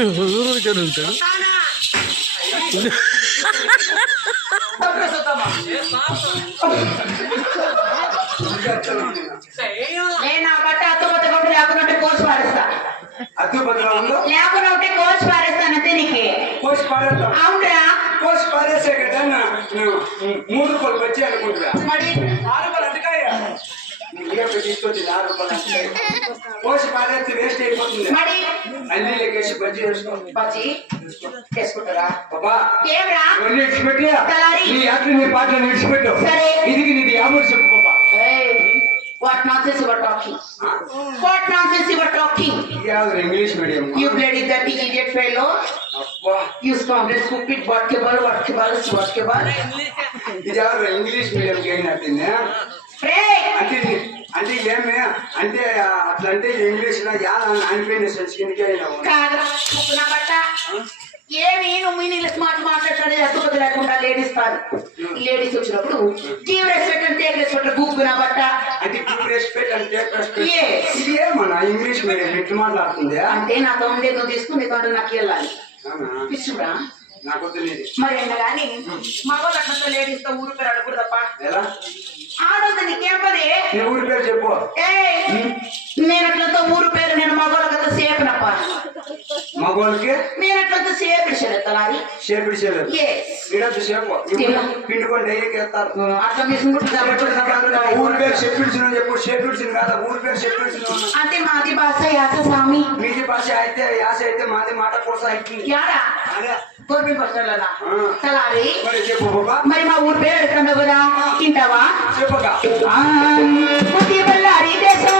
ఊరికనే ఉంటాడు. నా బట్ట అత్తుబద్ద కొట్టు లేకుండా కోసి పారేస్తా. లేకుండా కోసి పారేస్తానంతే నీకు. కోసి పారేస్తా. అవునరా కోసి పారేసే కదా నువ్వు 3 రూపాయలు వచ్చి అనుకుంటున్నా. మరి 6 రూపాయలు అంటకాయ తీసుకొచ్చి 6 రూపాయలు అంటకాయ కోసి పారేస్తే వేస్ట్ అయిపోతుంది. మరి అల్లి లెక్కేసి బజ్జీ వేసుకో. బజ్జీ చేసుకుంటారా బాబా ఏమరా విడిచిపెట్టి తలారి నీ అట్లు నీ పాటలు విడిచిపెట్టు. సరే ఇది నీది అమూర్ చెప్పు బాబా. What nonsense you are talking? What nonsense you are talking? English medium. You bloody dirty idiot fellow! You scoundrel, stupid, whatever. ఇది ఎవరు ఇంగ్లీష్ మీడియం అయినట్టుంది. అంటే ఏమే అంటే అట్లా అంటే ఇంగ్లీష్ లో అనిపోయిన కిందకి అయినావు కాదు నా బట్ట ఏమి నువ్వు మీ నీళ్ళు మాట్లాడతాడు అర్థం లేకుండా లేడీస్ కాదు. లేడీస్ వచ్చినప్పుడు గివ్ రెస్పెక్ట్ అంటే టేక్ రెస్పెక్ట్ బుక్ నా బట్ట అంటే గివ్ రెస్పెక్ట్ అంటే టేక్ రెస్పెక్ట్. ఇది ఏమన్నా ఇంగ్లీష్ మీడియం ఎట్లా మాట్లాడుతుంది అంటే నాతో ఉండే నువ్వు తీసుకుని నీతో నాకు వెళ్ళాలి పిచ్చురా నాకు తెలియదు. మరి అయినా కానీ మగవాళ్ళు అట్లా లేడీస్ తో ఊరు పేరు అడుగురు తప్ప ఎలా ఆడొద్దు నీకేం పని. నీ ఊరి పేరు చెప్పు. నేను అట్లంతా ఊరు పేరు నేను మగవాళ్ళకంతా సేపునప్ప. మగవాళ్ళకి నేను అట్లంతా సేపిడిచలేదు షేపిడిచలేదు. ఇడద్దు సేపు పిండుకొని డైరీకి వేస్తారు. అట్లా తీసుకుంటుంది ఊరి పేరు చెప్పించిన చెప్పు. షేపిడిచిన కాదా ఊరి పేరు చెప్పించిన అంటే మాది భాష యాస స్వామి. మీది భాష అయితే యాస అయితే మాది మాట కోసం అయితే యాడా గవర్నమెంట్ బస్టాండ్లనా తలారి మరి చెప్పు బాబా. మరి మా ఊరి పేరు ఎక్కడ కదా తింటావా చెప్పగా బల్లారి దేశం